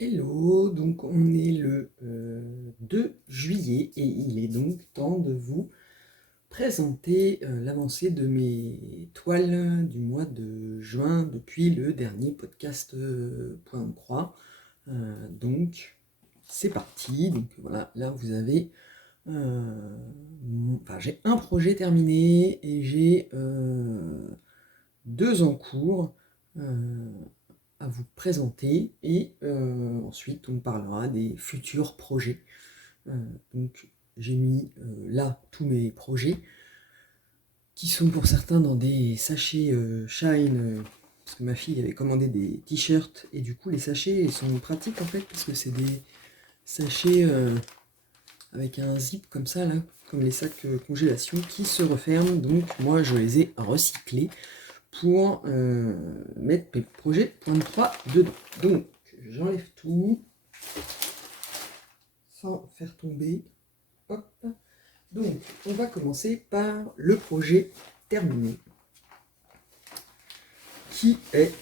Hello, donc on est le 2 juillet et il est donc temps de vous présenter l'avancée de mes toiles du mois de juin depuis le dernier podcast Point de Croix. Donc c'est parti, donc voilà, là vous avez, j'ai un projet terminé et j'ai deux en cours. À vous présenter et ensuite on parlera des futurs projets. Donc j'ai mis là tous mes projets qui sont pour certains dans des sachets Shine parce que ma fille avait commandé des t-shirts et du coup les sachets ils sont pratiques en fait parce que c'est des sachets avec un zip comme ça là, comme les sacs congélation qui se referment. Donc moi je les ai recyclés pour mettre mes projets point de croix dedans. Donc j'enlève tout sans faire tomber. Hop. Donc on va commencer par le projet terminé qui est,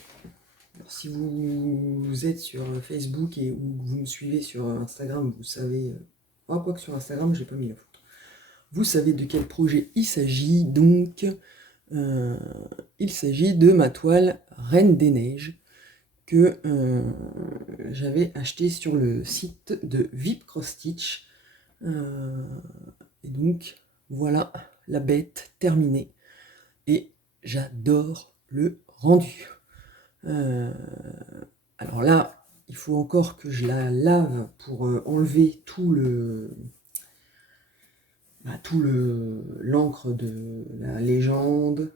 alors, si vous êtes sur Facebook et ou vous me suivez sur Instagram, vous savez, quoi que sur Instagram j'ai pas mis la photo, vous savez de quel projet il s'agit. Donc il s'agit de ma toile Reine des Neiges que j'avais acheté sur le site de VIP Cross Stitch. Et donc voilà la bête terminée. Et j'adore le rendu. Alors là, il faut encore que je la lave pour enlever tout l'encre de la légende,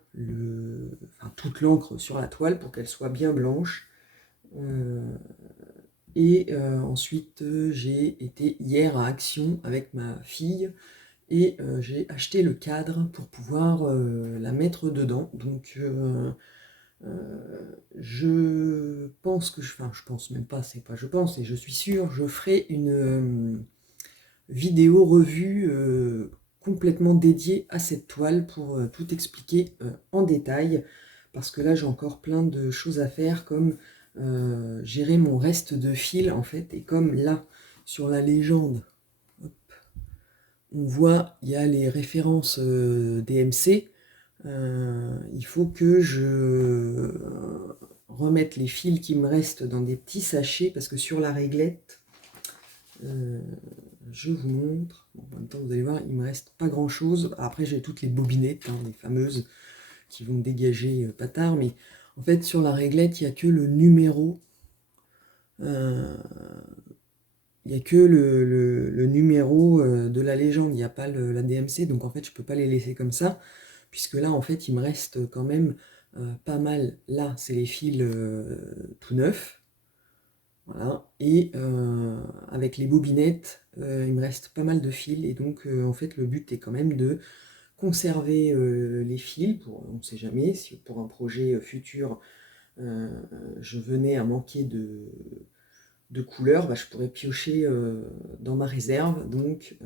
toute l'encre sur la toile pour qu'elle soit bien blanche. Et ensuite, j'ai été hier à Action avec ma fille et j'ai acheté le cadre pour pouvoir la mettre dedans. Donc, je pense que je pense même pas, c'est pas je pense, et je suis sûr, je ferai une vidéo revue complètement dédiée à cette toile pour tout expliquer en détail. Parce que là, j'ai encore plein de choses à faire, comme gérer mon reste de fil en fait. Et comme là, sur la légende, hop, on voit, il y a les références DMC. Il faut que je remette les fils qui me restent dans des petits sachets, parce que sur la réglette, je vous montre, bon, en même temps vous allez voir, il me reste pas grand chose. Après j'ai toutes les bobinettes, les fameuses, qui vont dégager pas tard, mais en fait sur la réglette il n'y a que le numéro, il n'y a que le numéro de la légende, il n'y a pas la DMC, donc en fait je peux pas les laisser comme ça, puisque là en fait il me reste quand même pas mal. Là c'est les fils tout neufs, voilà, et avec les bobinettes il me reste pas mal de fils, et donc en fait le but est quand même de conserver les fils, on ne sait jamais, si pour un projet futur je venais à manquer de couleurs, je pourrais piocher dans ma réserve. Donc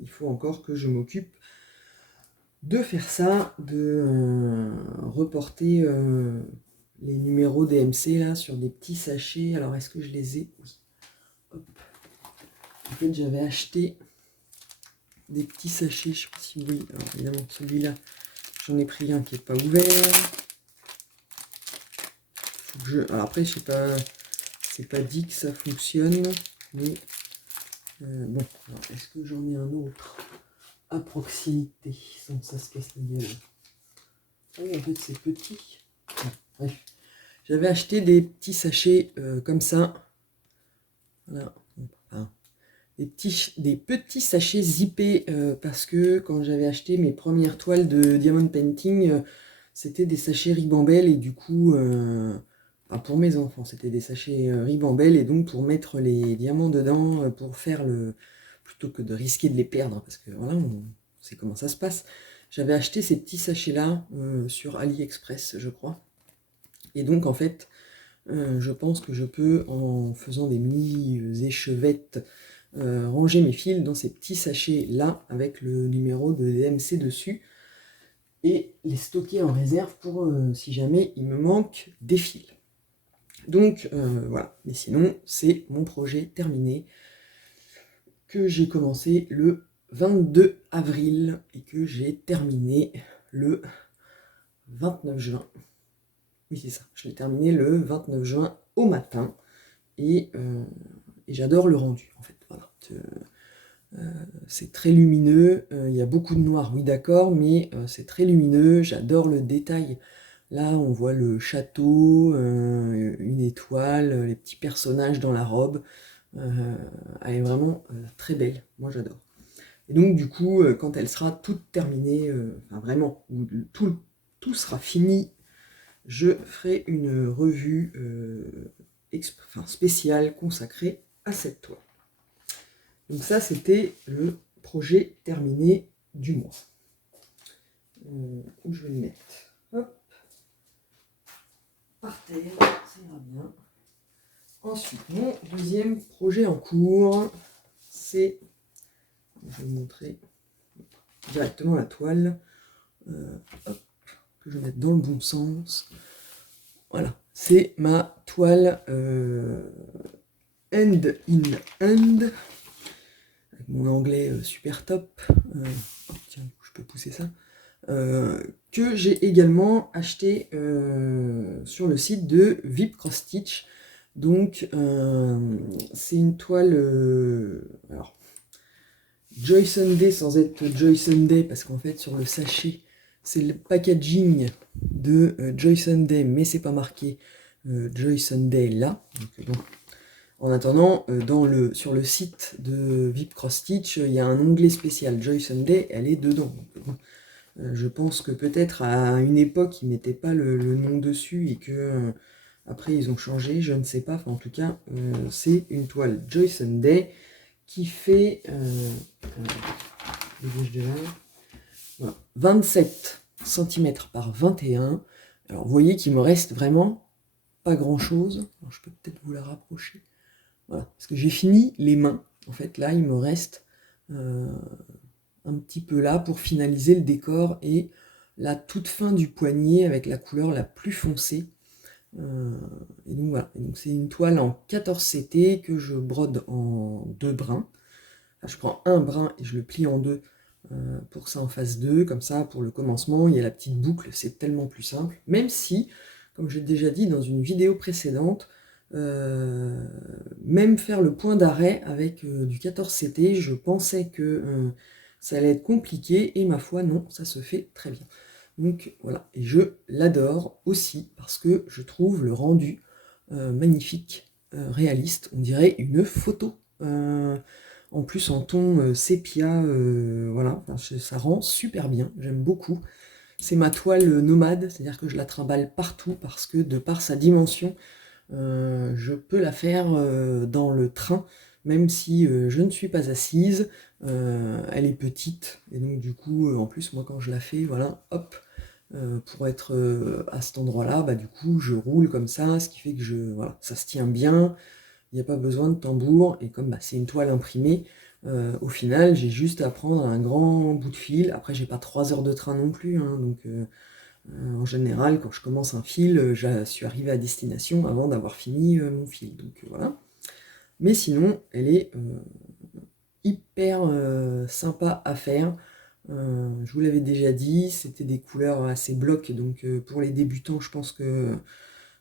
il faut encore que je m'occupe de faire ça, de reporter les numéros DMC là sur des petits sachets. Alors est-ce que je les ai? Oui. Hop. En fait j'avais acheté des petits sachets, je sais pas si oui, alors évidemment celui-là j'en ai pris un qui n'est pas ouvert. Faut que alors après je sais pas, c'est pas dit que ça fonctionne, mais bon, alors est-ce que j'en ai un autre à proximité sans que ça se casse la gueule? Ah oui, en fait c'est petit. Bon, bref, j'avais acheté des petits sachets comme ça, voilà. Enfin, des petits sachets zippés parce que quand j'avais acheté mes premières toiles de diamond painting, c'était des sachets Ribambelle, et du coup pour mes enfants c'était des sachets Ribambelle, et donc pour mettre les diamants dedans, pour faire plutôt que de risquer de les perdre, parce que voilà, on sait comment ça se passe, j'avais acheté ces petits sachets là sur AliExpress je crois. Et donc en fait je pense que je peux, en faisant des mini échevettes, ranger mes fils dans ces petits sachets là avec le numéro de DMC dessus, et les stocker en réserve pour si jamais il me manque des fils. Donc voilà, mais sinon c'est mon projet terminé que j'ai commencé le 22 avril et que j'ai terminé le 29 juin. Oui c'est ça, je l'ai terminé le 29 juin au matin et j'adore le rendu en fait. Voilà. C'est très lumineux, il y a beaucoup de noir, oui d'accord, mais c'est très lumineux, j'adore le détail. Là, on voit le château, une étoile, les petits personnages dans la robe. Elle est vraiment très belle, moi j'adore. Et donc du coup, quand elle sera toute terminée, enfin vraiment, où tout sera fini, je ferai une revue spéciale consacrée à cette toile. Donc ça, c'était le projet terminé du mois. Où je vais le mettre? Hop. Par terre, ça ira bien. Ensuite, mon deuxième projet en cours, c'est, je vais vous montrer directement la toile, hop, que je vais mettre dans le bon sens. Voilà, c'est ma toile Hand in Hand, avec mon anglais super top. Tiens, je peux pousser ça. Que j'ai également acheté sur le site de VIP Cross Stitch. Donc c'est une toile alors Joy Sunday sans être Joy Sunday, parce qu'en fait sur le sachet c'est le packaging de Joy Sunday, mais c'est pas marqué Joy Sunday là. Donc, bon. En attendant, sur le site de VIP Cross Stitch, il y a un onglet spécial Joy Sunday, elle est dedans. Donc, bon. Je pense que peut-être à une époque ils mettaient pas le nom dessus et que après ils ont changé, je ne sais pas. Enfin, en tout cas, c'est une toile Joy Sunday qui fait voilà, 27 cm par 21. Alors vous voyez qu'il me reste vraiment pas grand chose. Alors, je peux peut-être vous la rapprocher. Voilà, parce que j'ai fini les mains. En fait, là, il me reste un petit peu là pour finaliser le décor et la toute fin du poignet avec la couleur la plus foncée. Et donc voilà, donc c'est une toile en 14 CT que je brode en 2 brins. Enfin, je prends un brin et je le plie en deux pour que ça en fasse 2, comme ça pour le commencement, il y a la petite boucle, c'est tellement plus simple. Même si, comme j'ai déjà dit dans une vidéo précédente, même faire le point d'arrêt avec du 14 CT, je pensais que ça allait être compliqué, et ma foi non, ça se fait très bien. Donc voilà, et je l'adore aussi parce que je trouve le rendu magnifique, réaliste, on dirait une photo. En plus en ton sépia, voilà, ça rend super bien, j'aime beaucoup. C'est ma toile nomade, c'est-à-dire que je la trimballe partout parce que de par sa dimension, je peux la faire dans le train, même si je ne suis pas assise. Elle est petite, et donc du coup, en plus, moi quand je la fais, voilà, hop, pour être à cet endroit-là, bah du coup, je roule comme ça, ce qui fait que voilà, ça se tient bien, il n'y a pas besoin de tambour, et comme bah, c'est une toile imprimée, au final, j'ai juste à prendre un grand bout de fil. Après, j'ai pas 3 heures de train non plus, hein, donc en général, quand je commence un fil, je suis arrivé à destination avant d'avoir fini mon fil. Donc voilà. Mais sinon, elle est hyper sympa à faire. Je vous l'avais déjà dit, c'était des couleurs assez blocs, donc pour les débutants, je pense que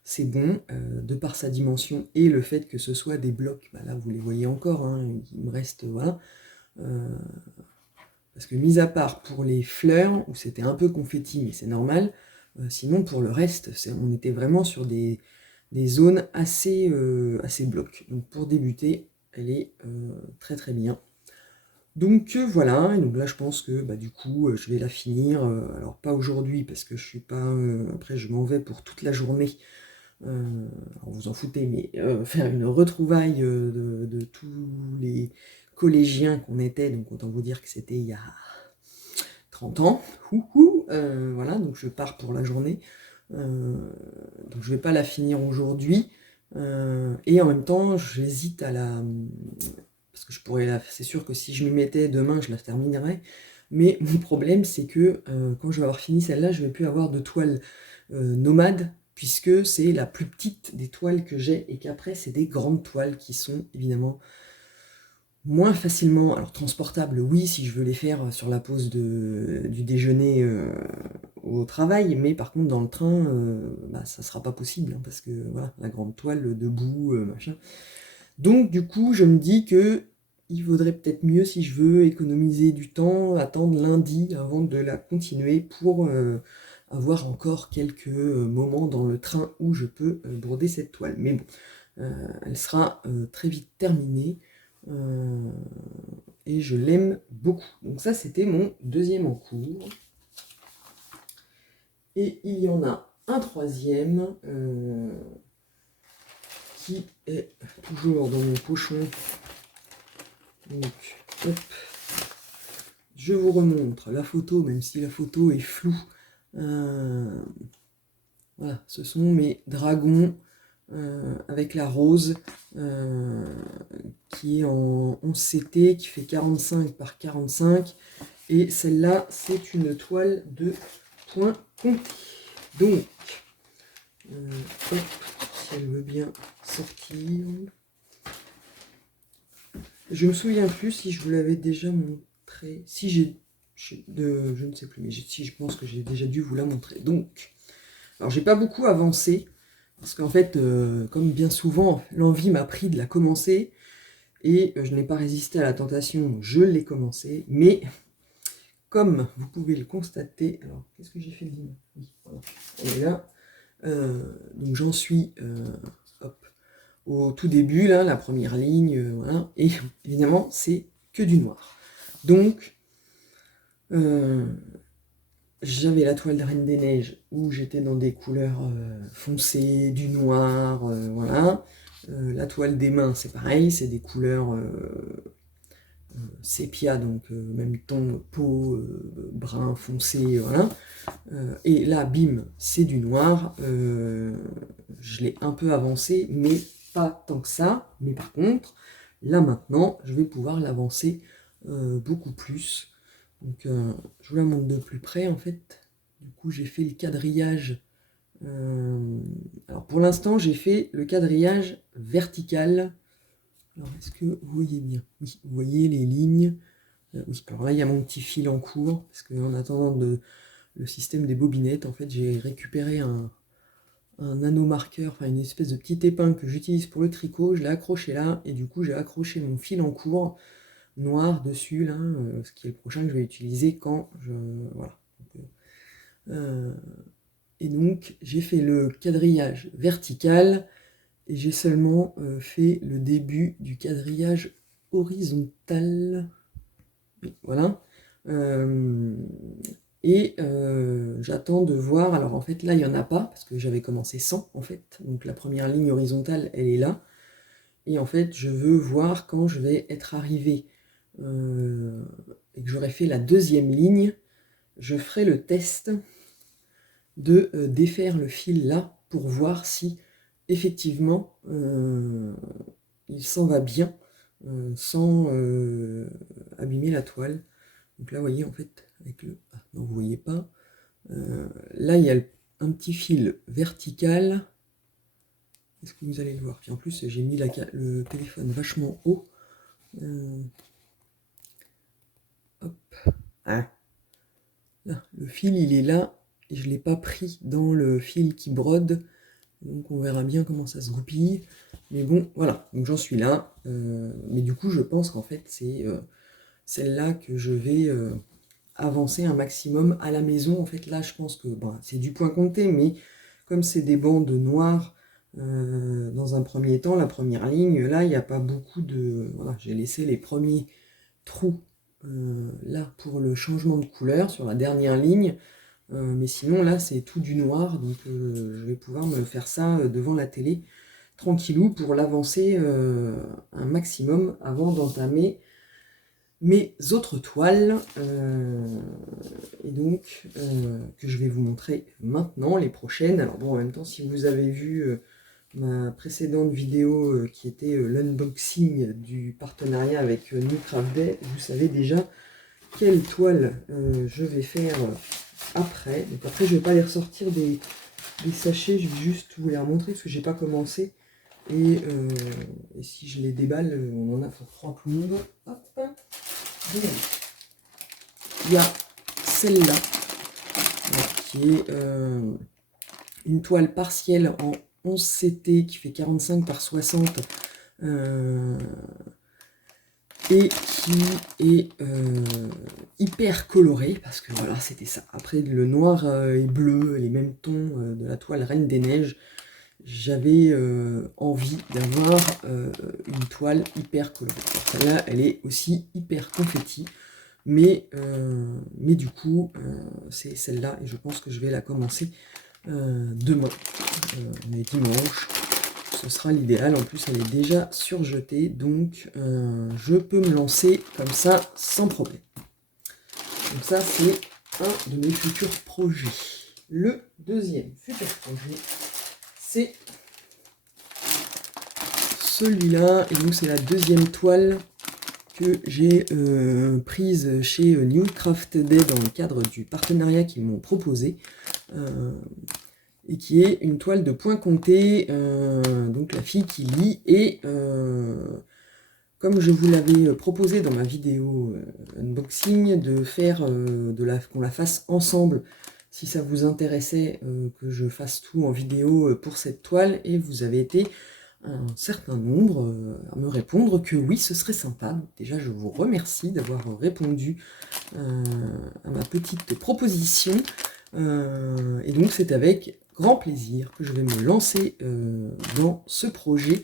c'est bon, de par sa dimension et le fait que ce soit des blocs. Bah là, vous les voyez encore, hein, il me reste, voilà. Parce que mis à part pour les fleurs, où c'était un peu confetti, mais c'est normal, sinon pour le reste, on était vraiment sur des zones assez blocs. Donc pour débuter, elle est très très bien. Donc voilà, et donc là je pense que bah, du coup je vais la finir, alors pas aujourd'hui parce que je suis pas, après je m'en vais pour toute la journée, alors vous en foutez, mais faire une retrouvaille de tous les collégiens qu'on était, donc autant vous dire que c'était il y a 30 ans, voilà, donc je pars pour la journée, donc je vais pas la finir aujourd'hui, et en même temps j'hésite à la... parce que je pourrais c'est sûr que si je m'y mettais demain je la terminerais, mais mon problème c'est que quand je vais avoir fini celle-là, je vais plus avoir de toile nomade, puisque c'est la plus petite des toiles que j'ai, et qu'après c'est des grandes toiles qui sont évidemment moins facilement, alors transportables, oui, si je veux les faire sur la pause du déjeuner au travail, mais par contre dans le train, ça sera pas possible, hein, parce que voilà, la grande toile debout, machin. Donc du coup, je me dis que il vaudrait peut-être mieux, si je veux économiser du temps, attendre lundi avant de la continuer pour avoir encore quelques moments dans le train où je peux broder cette toile. Mais bon, elle sera très vite terminée et je l'aime beaucoup. Donc ça, c'était mon deuxième en cours. Et il y en a un troisième qui est toujours dans mon pochon. Donc, hop, je vous remontre la photo, même si la photo est floue. Voilà, ce sont mes dragons avec la rose qui est en 11CT, qui fait 45 par 45. Et celle-là, c'est une toile de point compté. Donc, hop, si elle veut bien sortir. Je me souviens plus si je vous l'avais déjà montré. Si je ne sais plus, mais si je pense que j'ai déjà dû vous la montrer. Donc, alors j'ai pas beaucoup avancé, parce qu'en fait, comme bien souvent, l'envie m'a pris de la commencer, et je n'ai pas résisté à la tentation, je l'ai commencé, mais comme vous pouvez le constater, alors qu'est-ce que j'ai fait de ligne? Oui, voilà, on est là. Donc j'en suis hop, au tout début, là, la première ligne, voilà, et évidemment, c'est que du noir. Donc, j'avais la toile de Reine des Neiges où j'étais dans des couleurs foncées, du noir, voilà. La toile des mains, c'est pareil, c'est des couleurs sépia, donc même ton peau, brun foncé, voilà. Et là, bim, c'est du noir. Je l'ai un peu avancé, mais pas tant que ça. Mais par contre, là maintenant, je vais pouvoir l'avancer beaucoup plus. Donc, je vous la montre de plus près, en fait. Du coup, j'ai fait le quadrillage. Alors, pour l'instant, j'ai fait le quadrillage vertical. Alors, est-ce que vous voyez bien? Oui, vous voyez les lignes. Oui, alors là, il y a mon petit fil en cours, parce qu'en attendant le système des bobinettes, en fait, j'ai récupéré un nanomarqueur, enfin une espèce de petite épingle que j'utilise pour le tricot, je l'ai accroché là, et du coup, j'ai accroché mon fil en cours noir dessus, là, ce qui est le prochain que je vais utiliser quand je... Voilà. Et donc, j'ai fait le quadrillage vertical, et j'ai seulement fait le début du quadrillage horizontal. Voilà. Et j'attends de voir, alors en fait là il n'y en a pas, parce que j'avais commencé sans en fait, donc la première ligne horizontale elle est là, et en fait je veux voir quand je vais être arrivé et que j'aurai fait la deuxième ligne, je ferai le test de défaire le fil là, pour voir si effectivement il s'en va bien, sans abîmer la toile. Donc là vous voyez en fait, avec le... Ah, non vous voyez pas. Là, il y a un petit fil vertical. Est-ce que vous allez le voir? Puis en plus, j'ai mis le téléphone vachement haut. Hop. Ah. Là, le fil, il est là. Et je ne l'ai pas pris dans le fil qui brode. Donc on verra bien comment ça se goupille. Mais bon, voilà. Donc j'en suis là. Mais du coup, je pense qu'en fait, c'est celle-là que je vais... avancer un maximum à la maison. En fait, là, je pense que bon, c'est du point compté, mais comme c'est des bandes noires, dans un premier temps, la première ligne, là, il n'y a pas beaucoup de... Voilà, j'ai laissé les premiers trous là pour le changement de couleur sur la dernière ligne, mais sinon, là, c'est tout du noir, donc je vais pouvoir me faire ça devant la télé, tranquillou, pour l'avancer un maximum avant d'entamer mes autres toiles, et donc que je vais vous montrer maintenant, les prochaines. Alors bon, en même temps, si vous avez vu ma précédente vidéo qui était l'unboxing du partenariat avec New Craft Day, vous savez déjà quelle toile je vais faire après. Donc après, je ne vais pas les ressortir des les sachets, je vais juste vous les remontrer parce que j'ai pas commencé. Et si je les déballe, on en a pour 3 plombes. Hop. Donc, il y a celle-là, qui est une toile partielle en 11 CT qui fait 45 par 60 et qui est hyper colorée, parce que voilà, c'était ça. Après, le noir et bleu, les mêmes tons de la toile Reine des Neiges, j'avais envie d'avoir une toile hyper colorée. Celle-là, elle est aussi hyper confetti, mais du coup, c'est celle-là, et je pense que je vais la commencer demain. On est dimanche, ce sera l'idéal. En plus, elle est déjà surjetée, donc je peux me lancer comme ça sans problème. Donc ça, c'est un de mes futurs projets. Le deuxième futur projet, c'est celui-là, et donc c'est la deuxième toile que j'ai prise chez New Craft Day dans le cadre du partenariat qu'ils m'ont proposé, et qui est une toile de point compté, donc la fille qui lit, et comme je vous l'avais proposé dans ma vidéo unboxing, de faire qu'on la fasse ensemble, si ça vous intéressait que je fasse tout en vidéo pour cette toile, et vous avez été un certain nombre à me répondre que oui, ce serait sympa. Donc déjà, je vous remercie d'avoir répondu à ma petite proposition. Et donc, c'est avec grand plaisir que je vais me lancer dans ce projet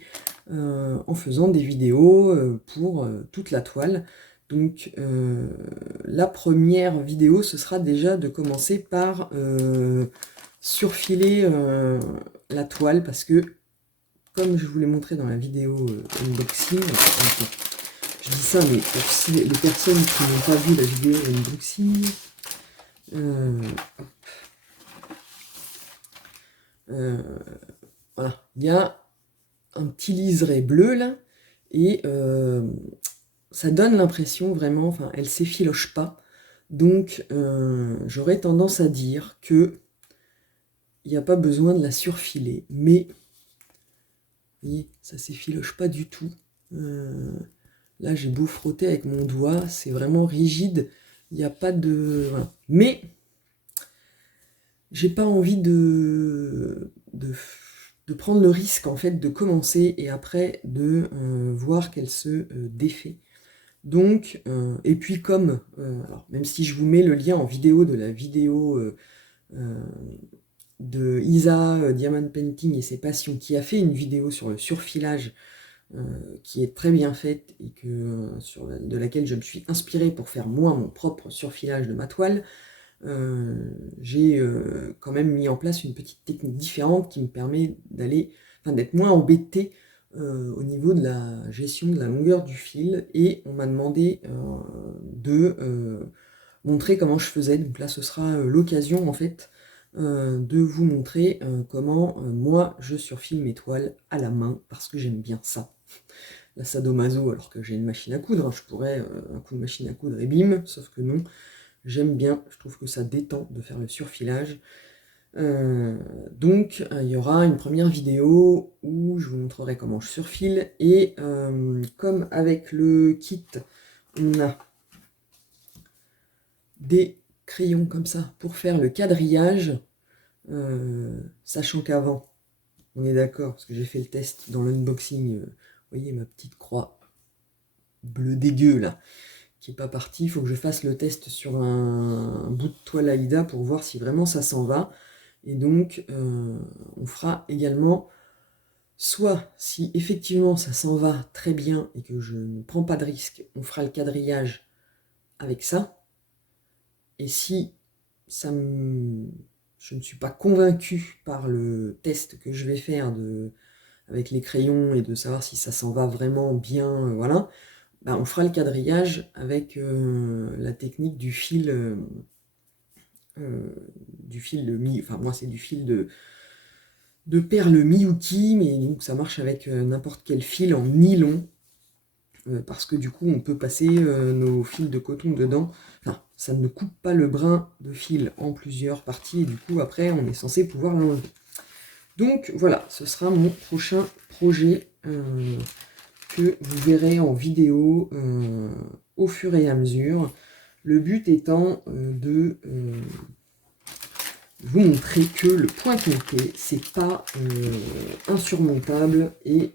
en faisant des vidéos pour toute la toile. Donc, la première vidéo, ce sera déjà de commencer par surfiler la toile, parce que comme je vous l'ai montré dans la vidéo unboxing, je dis ça, mais pour les personnes qui n'ont pas vu la vidéo unboxing, voilà, il y a un petit liseré bleu là, et ça donne l'impression vraiment, enfin, elle s'effiloche pas, donc j'aurais tendance à dire que il n'y a pas besoin de la surfiler, mais vous voyez, ça s'effiloche pas du tout. Là, j'ai beau frotter avec mon doigt, c'est vraiment rigide. Il n'y a pas de... Voilà. Mais, j'ai pas envie de prendre le risque, en fait, de commencer et après de voir qu'elle se défait. Donc, et puis comme... alors, même si je vous mets le lien en vidéo de la vidéo... de Isa Diamond Painting et ses passions, qui a fait une vidéo sur le surfilage qui est très bien faite et de laquelle je me suis inspiré pour faire moi mon propre surfilage de ma toile. J'ai quand même mis en place une petite technique différente qui me permet d'être moins embêté au niveau de la gestion de la longueur du fil, et on m'a demandé de montrer comment je faisais. Donc là, ce sera l'occasion en fait de vous montrer comment moi je surfile mes toiles à la main, parce que j'aime bien ça. La sadomaso, alors que j'ai une machine à coudre, hein, je pourrais un coup de machine à coudre et bim, sauf que non, j'aime bien, je trouve que ça détend de faire le surfilage. Donc il y aura une première vidéo où je vous montrerai comment je surfile, et comme avec le kit on a des crayons comme ça pour faire le quadrillage, sachant qu'avant, on est d'accord, parce que j'ai fait le test dans l'unboxing, vous voyez ma petite croix bleu dégueu là, qui est pas partie. Il faut que je fasse le test sur un bout de toile Aïda pour voir si vraiment ça s'en va. Et donc, on fera également, soit si effectivement ça s'en va très bien et que je ne prends pas de risque, on fera le quadrillage avec ça. Et si je ne suis pas convaincu par le test que je vais faire avec les crayons et de savoir si ça s'en va vraiment bien, voilà, bah, on fera le quadrillage avec la technique du fil de enfin moi c'est du fil de perle Miyuki, mais donc ça marche avec n'importe quel fil en nylon, parce que du coup on peut passer nos fils de coton dedans. Enfin, ça ne coupe pas le brin de fil en plusieurs parties, et du coup après on est censé pouvoir l'enlever. Donc voilà, ce sera mon prochain projet que vous verrez en vidéo au fur et à mesure. Le but étant de vous montrer que le point compté, c'est pas insurmontable, et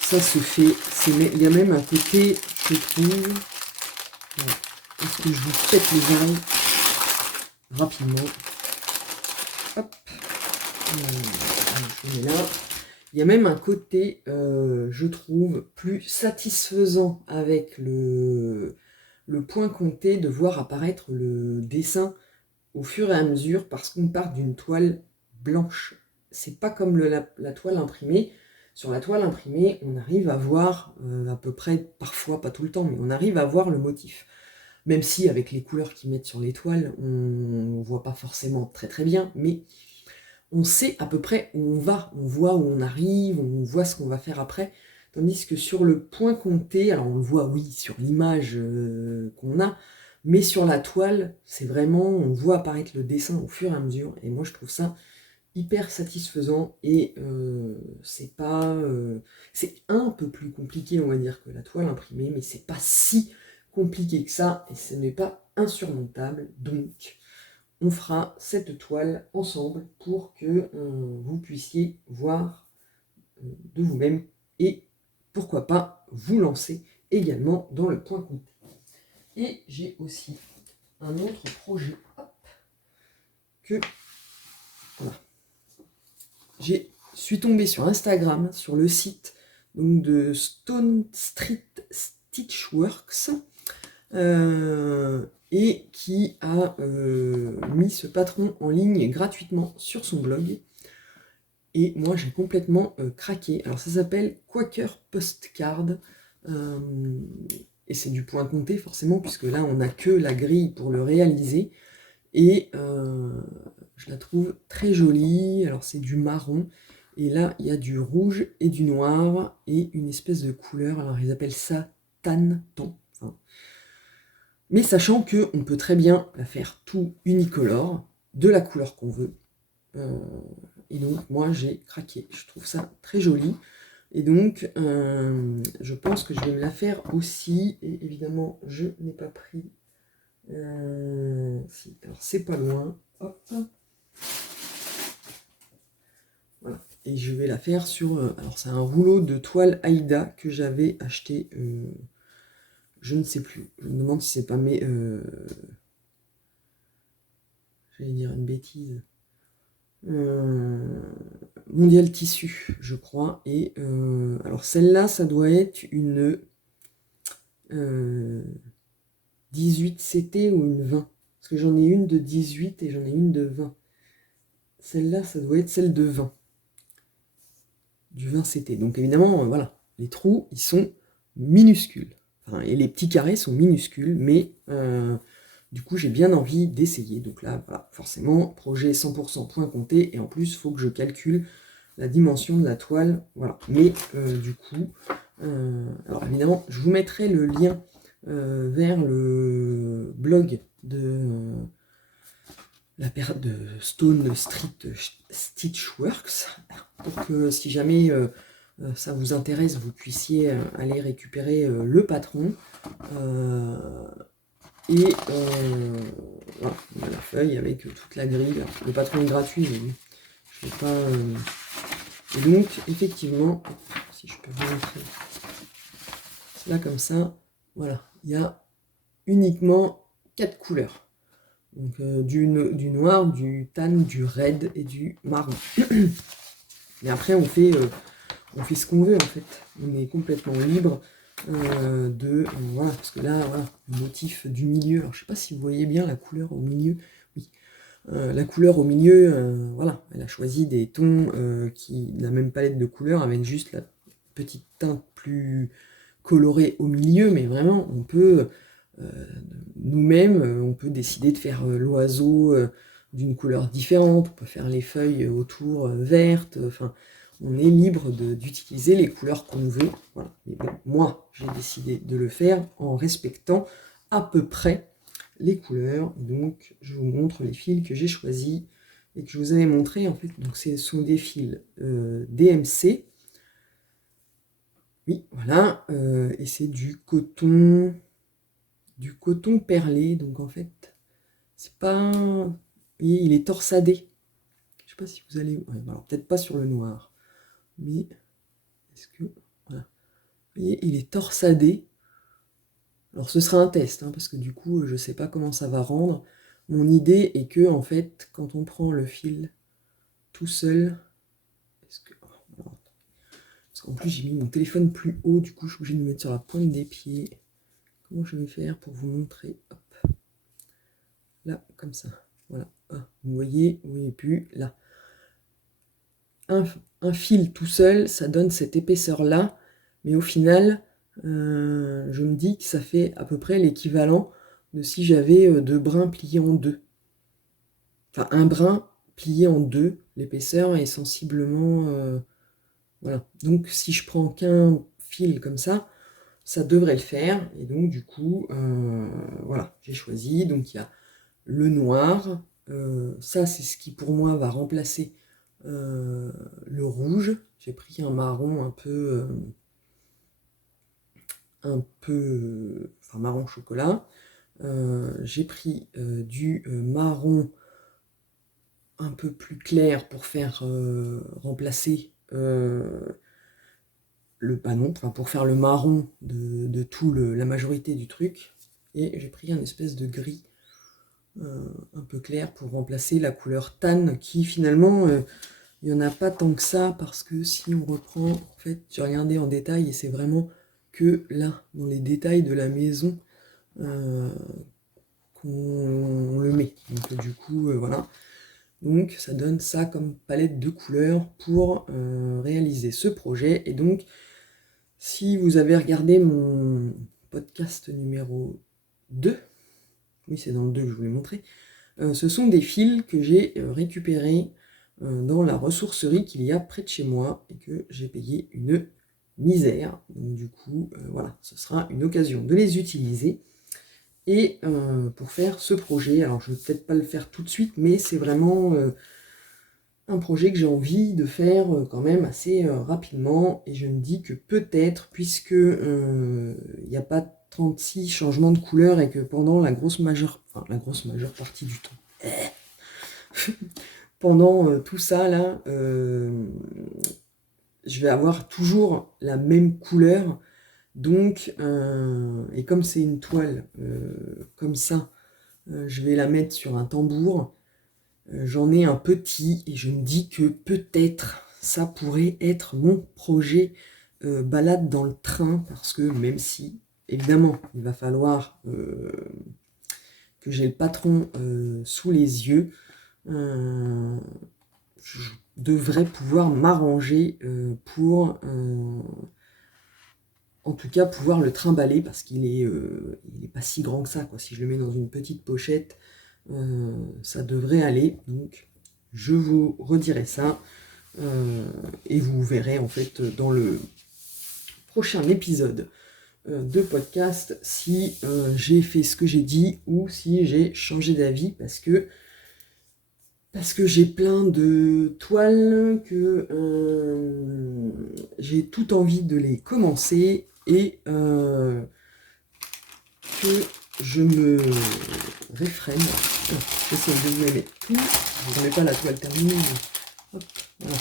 ça se fait. Il y a même un côté, je trouve. Est-ce que je vous pète les oreilles rapidement? Hop. Je mets là. Il y a même un côté, je trouve, plus satisfaisant avec le point compté, de voir apparaître le dessin au fur et à mesure, parce qu'on part d'une toile blanche. C'est pas comme la toile imprimée. Sur la toile imprimée, on arrive à voir à peu près, parfois pas tout le temps, mais on arrive à voir le motif. Même si avec les couleurs qu'ils mettent sur les toiles, on ne voit pas forcément très très bien, mais on sait à peu près où on va, on voit où on arrive, on voit ce qu'on va faire après. Tandis que sur le point compté, alors on le voit, oui, sur l'image qu'on a, mais sur la toile, c'est vraiment, on voit apparaître le dessin au fur et à mesure. Et moi, je trouve ça hyper satisfaisant, et c'est pas... c'est un peu plus compliqué, on va dire, que la toile imprimée, mais c'est pas si compliqué que ça, et ce n'est pas insurmontable. Donc, on fera cette toile ensemble pour que vous puissiez voir de vous-même, et pourquoi pas vous lancer également dans le point compté. Et j'ai aussi un autre projet, hop, que voilà. Je suis tombé sur Instagram, sur le site donc, de Stone Street Stitchworks, et qui a mis ce patron en ligne gratuitement sur son blog. Et moi j'ai complètement craqué. Alors ça s'appelle Quaker Postcard, et c'est du point compté forcément, puisque là on n'a que la grille pour le réaliser, et je la trouve très jolie. Alors c'est du marron, et là il y a du rouge et du noir, et une espèce de couleur, alors ils appellent ça tanneton. Mais sachant qu'on peut très bien la faire tout unicolore, de la couleur qu'on veut. Et donc moi j'ai craqué, je trouve ça très joli. Et donc je pense que je vais me la faire aussi. Et évidemment je n'ai pas pris... si, alors c'est pas loin. Hop. Voilà. Et je vais la faire sur... alors c'est un rouleau de toile Aïda que j'avais acheté... je ne sais plus. Je me demande si c'est pas mes... j'allais dire une bêtise. Mondial Tissu, je crois. Et alors celle-là, ça doit être une 18 CT ou une 20. Parce que j'en ai une de 18 et j'en ai une de 20. Celle-là, ça doit être celle de 20. Du 20 CT. Donc évidemment, voilà, les trous, ils sont minuscules. Enfin, et les petits carrés sont minuscules, mais du coup, j'ai bien envie d'essayer. Donc là, voilà, forcément, projet 100% point compté. Et en plus, il faut que je calcule la dimension de la toile. Voilà. Mais du coup, alors évidemment, je vous mettrai le lien vers le blog de de Stone Street Stitchworks, pour que si jamais ça vous intéresse, vous puissiez aller récupérer le patron. Et voilà, on a la feuille avec toute la grille. Alors, le patron est gratuit, mais je ne vais pas... Et donc, effectivement, si je peux vous montrer là comme ça, voilà, il y a uniquement 4 couleurs. Donc du noir, du tan, du red et du marron. Mais après, on fait ce qu'on veut en fait. On est complètement libre voilà, parce que là, voilà, le motif du milieu. Alors, je sais pas si vous voyez bien la couleur au milieu. Oui. La couleur au milieu, voilà, elle a choisi des tons de la même palette de couleurs, avec juste la petite teinte plus colorée au milieu, mais vraiment, on peut nous-mêmes, on peut décider de faire l'oiseau d'une couleur différente, on peut faire les feuilles autour vertes, enfin, on est libre d'utiliser les couleurs qu'on veut. Voilà. Mais bon, moi, j'ai décidé de le faire en respectant à peu près les couleurs. Donc je vous montre les fils que j'ai choisis et que je vous avais montré en fait. Donc ce sont des fils DMC. Oui, voilà, et c'est du coton perlé. Donc en fait, c'est pas, vous voyez, il est torsadé. Je sais pas si vous allez, ouais, alors peut-être pas sur le noir, mais est-ce que, voilà, vous voyez, il est torsadé. Alors ce sera un test, hein, parce que du coup, je sais pas comment ça va rendre. Mon idée est que, en fait, quand on prend le fil tout seul, est-ce que, alors, parce qu'en plus j'ai mis mon téléphone plus haut, du coup je suis obligée de me mettre sur la pointe des pieds. Comment je vais faire pour vous montrer? Hop. Là, comme ça. Voilà. Ah, vous voyez plus là. Un fil tout seul, ça donne cette épaisseur-là, mais au final, je me dis que ça fait à peu près l'équivalent de si j'avais deux brins pliés en deux. Enfin, un brin plié en deux, l'épaisseur est sensiblement... voilà. Donc, si je prends qu'un fil comme ça devrait le faire. Et donc, du coup, voilà, j'ai choisi. Donc, il y a le noir. Ça, c'est ce qui, pour moi, va remplacer le rouge. J'ai pris un marron enfin, marron chocolat. J'ai pris du marron un peu plus clair pour faire remplacer le panon, enfin pour faire le marron de la majorité du truc. Et j'ai pris un espèce de gris un peu clair pour remplacer la couleur tan qui finalement il n'y en a pas tant que ça, parce que si on reprend, en fait j'ai regardé en détail et c'est vraiment que là, dans les détails de la maison, qu'on le met. Donc du coup, voilà. Donc ça donne ça comme palette de couleurs pour réaliser ce projet. Et donc, si vous avez regardé mon podcast numéro 2, oui c'est dans le 2 que je vous l'ai montré, ce sont des fils que j'ai récupérés dans la ressourcerie qu'il y a près de chez moi et que j'ai payé une misère. Donc du coup, voilà, ce sera une occasion de les utiliser. Et pour faire ce projet, alors je ne vais peut-être pas le faire tout de suite, mais c'est vraiment un projet que j'ai envie de faire quand même assez rapidement. Et je me dis que peut-être, puisque il n'y a pas 36 changements de couleur et que pendant la grosse majeure partie du temps, pendant tout ça là, je vais avoir toujours la même couleur. Donc, et comme c'est une toile comme ça, je vais la mettre sur un tambour. J'en ai un petit et je me dis que peut-être ça pourrait être mon projet balade dans le train, parce que même si, évidemment, il va falloir que j'ai le patron sous les yeux, je devrais pouvoir m'arranger pour... en tout cas pouvoir le trimballer, parce qu'il est pas si grand que ça, quoi. Si je le mets dans une petite pochette, ça devrait aller. Donc je vous redirai ça et vous verrez en fait dans le prochain épisode de podcast si j'ai fait ce que j'ai dit ou si j'ai changé d'avis, parce que j'ai plein de toiles que j'ai tout envie de les commencer et que je me réfrène. J'essaie de vous mettre tout. Je ne mets pas la toile terminée. Mais... hop, voilà.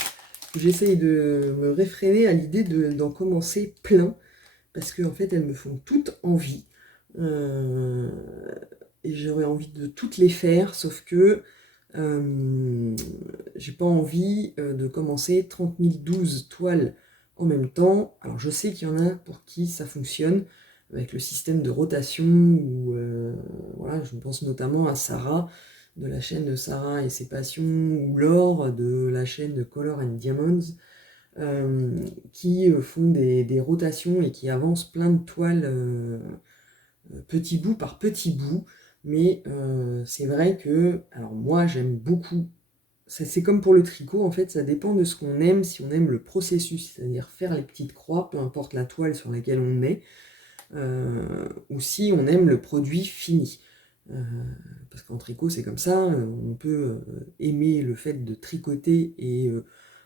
J'essaye de me réfréner à l'idée d'en commencer plein, parce qu'en fait elles me font toutes envie. Et j'aurais envie de toutes les faire, sauf que j'ai pas envie de commencer 30 012 toiles en même temps. Alors je sais qu'il y en a pour qui ça fonctionne avec le système de rotation, ou voilà, je pense notamment à Sarah de la chaîne de Sarah et ses passions, ou Laure de la chaîne de Color and Diamonds, qui font des rotations et qui avancent plein de toiles petit bout par petit bout. Mais c'est vrai que, alors moi j'aime beaucoup, c'est comme pour le tricot en fait, ça dépend de ce qu'on aime. Si on aime le processus, c'est-à-dire faire les petites croix, peu importe la toile sur laquelle on est, ou si on aime le produit fini. Parce qu'en tricot, c'est comme ça, on peut aimer le fait de tricoter et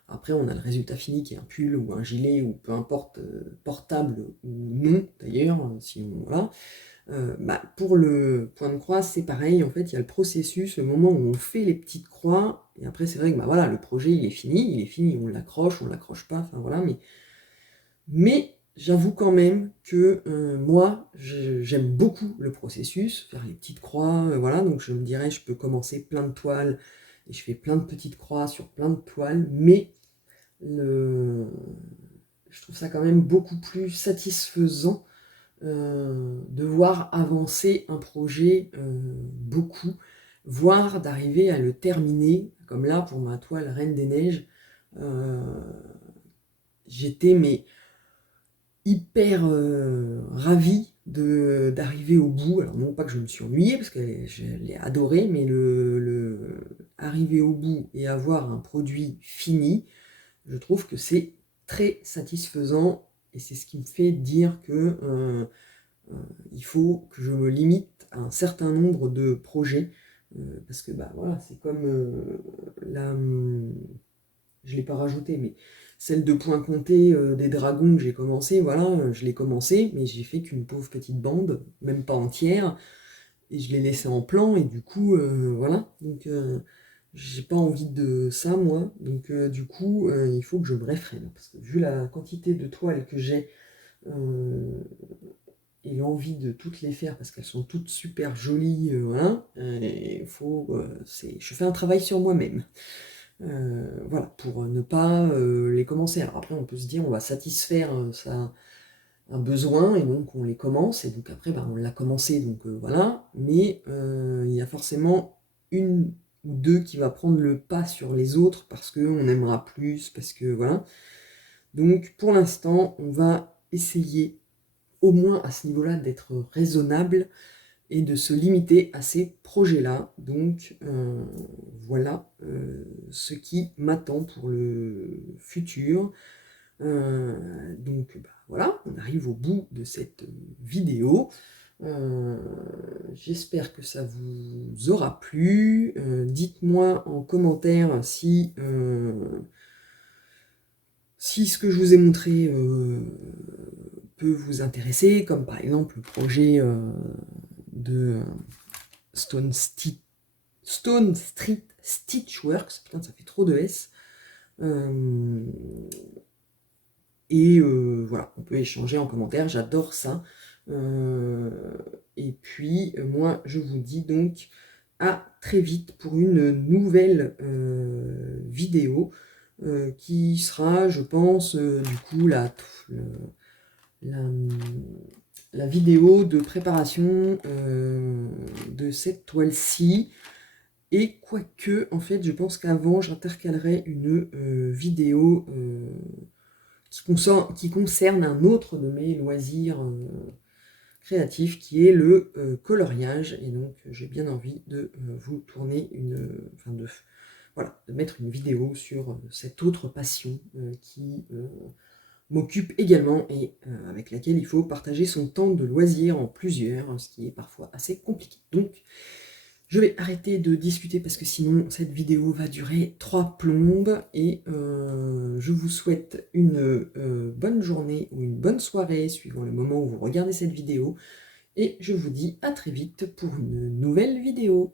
après on a le résultat fini qui est un pull ou un gilet ou peu importe, portable ou non d'ailleurs, si on, voilà. Pour le point de croix, c'est pareil, en fait, il y a le processus, le moment où on fait les petites croix, et après c'est vrai que voilà, le projet il est fini, on l'accroche pas, enfin voilà, mais j'avoue quand même que moi, j'aime beaucoup le processus, faire les petites croix, voilà, donc je me dirais, je peux commencer plein de toiles, et je fais plein de petites croix sur plein de toiles, mais le... je trouve ça quand même beaucoup plus satisfaisant de voir avancer un projet beaucoup, voire d'arriver à le terminer, comme là pour ma toile Reine des Neiges, euh, j'étais mais hyper ravie d'arriver au bout. Alors non pas que je me suis ennuyée, parce que je l'ai adoré, mais arriver au bout et avoir un produit fini, je trouve que c'est très satisfaisant, et c'est ce qui me fait dire que il faut que je me limite à un certain nombre de projets, parce que voilà, c'est comme je ne l'ai pas rajouté, mais celle de point compté des dragons que j'ai commencé, voilà, je l'ai commencé, mais j'ai fait qu'une pauvre petite bande, même pas entière, et je l'ai laissé en plan, et du coup, voilà, donc j'ai pas envie de ça, moi, donc du coup, il faut que je me réfrène, parce que vu la quantité de toiles que j'ai, et l'envie de toutes les faire, parce qu'elles sont toutes super jolies, voilà, je fais un travail sur moi-même. Voilà, pour ne pas les commencer. Alors après, on peut se dire, on va satisfaire un besoin, et donc on les commence, et donc après, on l'a commencé, donc voilà. Mais il y a forcément une ou deux qui va prendre le pas sur les autres, parce qu'on aimera plus, parce que voilà. Donc pour l'instant, on va essayer, au moins à ce niveau-là, d'être raisonnable, et de se limiter à ces projets-là. Donc voilà ce qui m'attend pour le futur. Donc voilà, on arrive au bout de cette vidéo. J'espère que ça vous aura plu. Dites-moi en commentaire si ce que je vous ai montré peut vous intéresser, comme par exemple le projet de Stone Street Stitchworks, putain ça fait trop de S. Et voilà, on peut échanger en commentaire, j'adore ça. Et puis moi je vous dis donc à très vite pour une nouvelle vidéo qui sera, je pense, du coup la, la vidéo de préparation de cette toile-ci. Et quoique, en fait, je pense qu'avant, j'intercalerai une vidéo qui concerne un autre de mes loisirs créatifs, qui est le coloriage. Et donc, j'ai bien envie de vous tourner voilà, de mettre une vidéo sur cette autre passion qui m'occupe également, et avec laquelle il faut partager son temps de loisir en plusieurs, ce qui est parfois assez compliqué. Donc, je vais arrêter de discuter, parce que sinon cette vidéo va durer 3 plombes, et je vous souhaite une bonne journée ou une bonne soirée suivant le moment où vous regardez cette vidéo, et je vous dis à très vite pour une nouvelle vidéo.